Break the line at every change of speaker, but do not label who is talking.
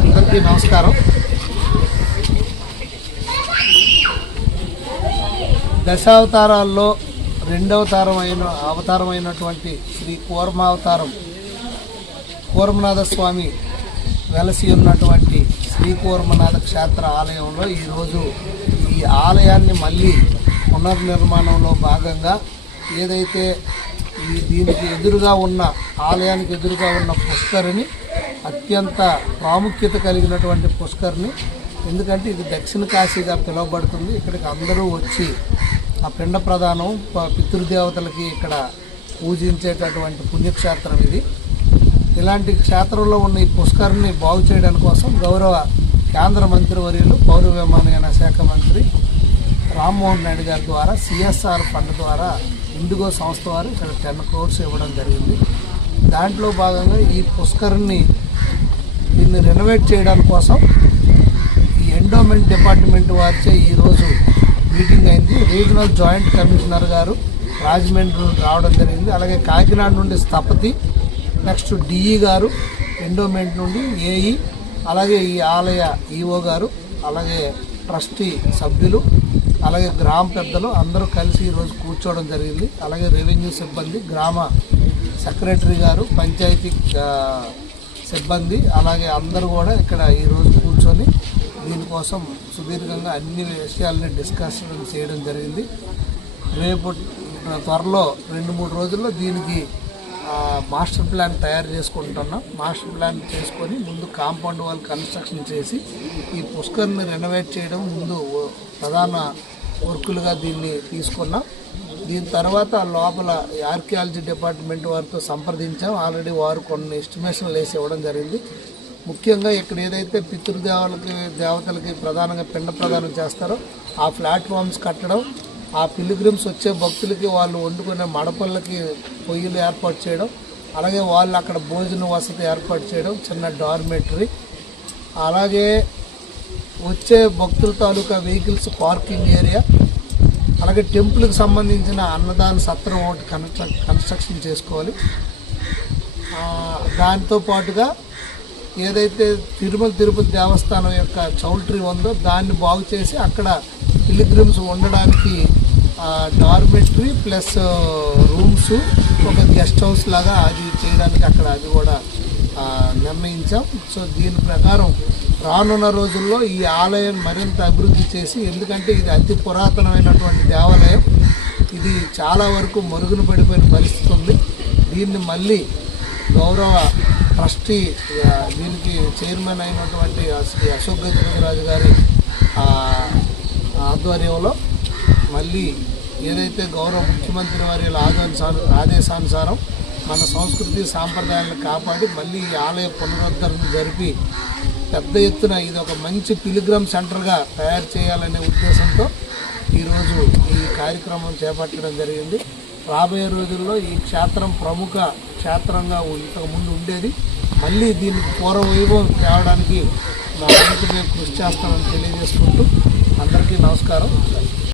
అందరికీ నమస్కారం. దశావతారాల్లో రెండవ అయిన అవతారమైనటువంటి శ్రీ కూర్మావతారం కూర్మనాథ స్వామి వెలసి ఉన్నటువంటి శ్రీ కూర్మనాథ క్షేత్ర ఆలయంలో ఈరోజు ఈ ఆలయాన్ని మళ్ళీ పునర్నిర్మాణంలో భాగంగా ఏదైతే ఈ దీనికి ఎదురుగా ఉన్న ఆలయానికి ఎదురుగా ఉన్న పుష్కరిని అత్యంత ప్రాముఖ్యత కలిగినటువంటి పుష్కర్ని. ఎందుకంటే ఇది దక్షిణ కాశీగా పిలువబడుతుంది. ఇక్కడికి అందరూ వచ్చి ఆ పిండ ప్రధానం ప- పితృదేవతలకి ఇక్కడ పూజించేటటువంటి పుణ్యక్షేత్రం ఇది. ఇలాంటి క్షేత్రంలో ఉన్న ఈ పుష్కర్ని బాగు చేయడం కోసం గౌరవ కేంద్ర మంత్రివర్యులు పౌర విమానయాన శాఖ మంత్రి రామ్మోహన్ నాయుడు గారి ద్వారా సిఎస్ఆర్ ఫండ్ ద్వారా ఇండిగో సంస్థ వారు ఇక్కడ టెన్ క్రోర్స్ ఇవ్వడం జరిగింది. దాంట్లో భాగంగా ఈ పుష్కర్ని దీన్ని రెనోవేట్ చేయడం కోసం ఈ ఎండోమెంట్ డిపార్ట్మెంట్ వారిచే ఈరోజు మీటింగ్ అయింది. రీజనల్ జాయింట్ కమిషనర్ గారు రాజమండ్రి రావడం జరిగింది. అలాగే కాకినాడ నుండి స్థపతి నెక్స్ట్ డిఈ గారు ఎండోమెంట్ నుండి ఏఈ అలాగే ఈ ఆలయ ఈఓ గారు అలాగే ట్రస్టీ సభ్యులు అలాగే గ్రామ పెద్దలు అందరూ కలిసి ఈరోజు కూర్చోవడం జరిగింది. అలాగే రెవెన్యూ సిబ్బంది గ్రామ సెక్రటరీ గారు పంచాయతీ సిబ్బంది అలాగే అందరూ కూడా ఇక్కడ ఈరోజు కూర్చొని దీనికోసం సుదీర్ఘంగా అన్ని విషయాలని డిస్కషన్ చేయడం జరిగింది. రేపు త్వరలో రెండు మూడు రోజుల్లో దీనికి మాస్టర్ ప్లాన్ తయారు చేసుకుంటున్నాం. మాస్టర్ ప్లాన్ చేసుకొని ముందు కాంపౌండ్ వాల్ కన్స్ట్రక్షన్ చేసి ఈ పుష్కర్ని రెనోవేట్ చేయడం ముందు ప్రధాన వర్కులుగా దీన్ని తీసుకున్నాం. దీని తర్వాత లోపల ఆర్కియాలజీ డిపార్ట్మెంట్ వారితో సంప్రదించాం. ఆల్రెడీ వారు కొన్ని ఎస్టిమేషన్లు వేసి ఇవ్వడం జరిగింది. ముఖ్యంగా ఇక్కడ ఏదైతే పితృదేవాలకి దేవతలకి ప్రధానంగా పిండ ప్రదానం చేస్తారో ఆ ప్లాట్ఫామ్స్ కట్టడం ఆ పిలిగ్రిమ్స్ వచ్చే భక్తులకి వాళ్ళు వండుకునే మడపల్లకి పొయ్యిలు ఏర్పాటు చేయడం అలాగే వాళ్ళు అక్కడ భోజన వసతి ఏర్పాటు చేయడం చిన్న డార్మెటరీ అలాగే వచ్చే భక్తుల తాలూకా వెహికల్స్ పార్కింగ్ ఏరియా అలాగే టెంపుల్కి సంబంధించిన అన్నదాన సత్రం ఒకటి కన్స్ట్రక్ కన్స్ట్రక్షన్ చేసుకోవాలి. దాంతో పాటుగా ఏదైతే తిరుమల తిరుపతి దేవస్థానం యొక్క చౌల్ట్రీ ఉందో దాన్ని బాగు చేసి అక్కడ పిలిగ్రిమ్స్ ఉండడానికి డార్మెటరీ ప్లస్ రూమ్స్ ఒక గెస్ట్ హౌస్ లాగా అది చేయడానికి అక్కడ అది కూడా నిర్ణయించాం. సో దీని ప్రకారం రానున్న రోజుల్లో ఈ ఆలయం మరింత అభివృద్ధి చేసి ఎందుకంటే ఇది అతి పురాతనమైనటువంటి దేవాలయం. ఇది చాలా వరకు మరుగున పడిపోయిన పరిస్థితి ఉంది. దీన్ని మళ్ళీ గౌరవ ట్రస్టీ దీనికి చైర్మన్ అయినటువంటి శ్రీ అశోక్ గజపతిరాజు గారి ఆధ్వర్యంలో మళ్ళీ ఏదైతే గౌరవ ముఖ్యమంత్రి వారి ఆదేశానుసారం మన సంస్కృతి సాంప్రదాయాలను కాపాడి మళ్ళీ ఈ ఆలయ పునరుద్ధరణ జరిపి పెద్ద ఎత్తున ఇది ఒక మంచి పిలిగ్రామ్ సెంటర్గా తయారు చేయాలనే ఉద్దేశంతో ఈరోజు ఈ కార్యక్రమం చేపట్టడం జరిగింది. రాబోయే రోజుల్లో ఈ క్షేత్రం ప్రముఖ క్షేత్రంగా ఇంతకుముందు ఉండేది. మళ్ళీ దీనికి పూర్వవైభవం తేవడానికి నా మేము కృషి చేస్తామని తెలియజేసుకుంటూ అందరికీ నమస్కారం.